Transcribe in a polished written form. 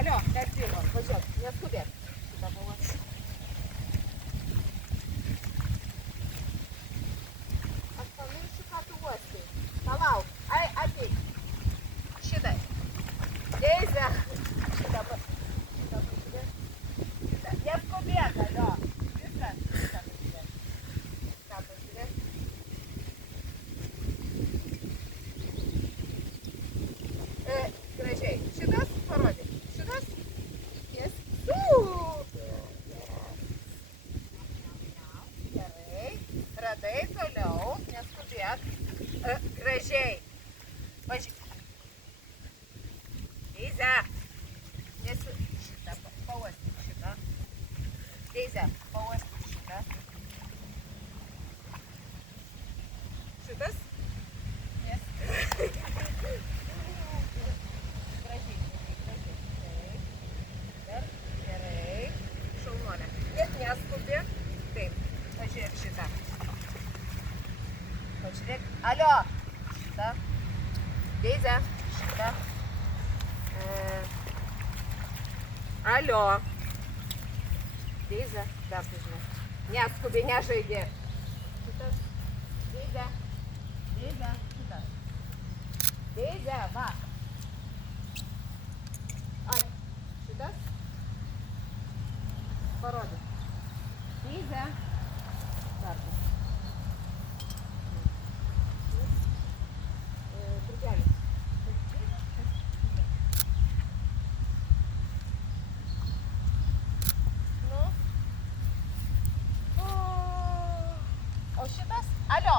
Alio, mes dirbam, važiuok, neskubėk. Šitą pavos. Aš pamiršiu, ką tu uostai. Palauk, ateik. Šitai. Deize. Šitą pažiūrėk. Šitą. Neskubėk, Alio. Viskas. Šitą pažiūrėk. Ką pažiūrėk. Gražiai. Šitas parodyk. Šitas. Yes. Gerai. Radai toliau. Neskubėk. Gražiai. Deize. Šitą. Pauostyk šitą. Deize. Pauostyk šitą. Šitas. Yes. Neskubėk. Taip, pažiūrėk šitą. Pažiūrėk. Alio. Šitą. Deize. Šitą. Alio. Deize. Dar pažiūrėk. Neskubė, nežaidė. Šitas. Deize. Deize. Šitas. Deize, va. Ai. Šitas. Parodyk. Deize. Dar kas. Drugelis. Nu. O šitas? Alio.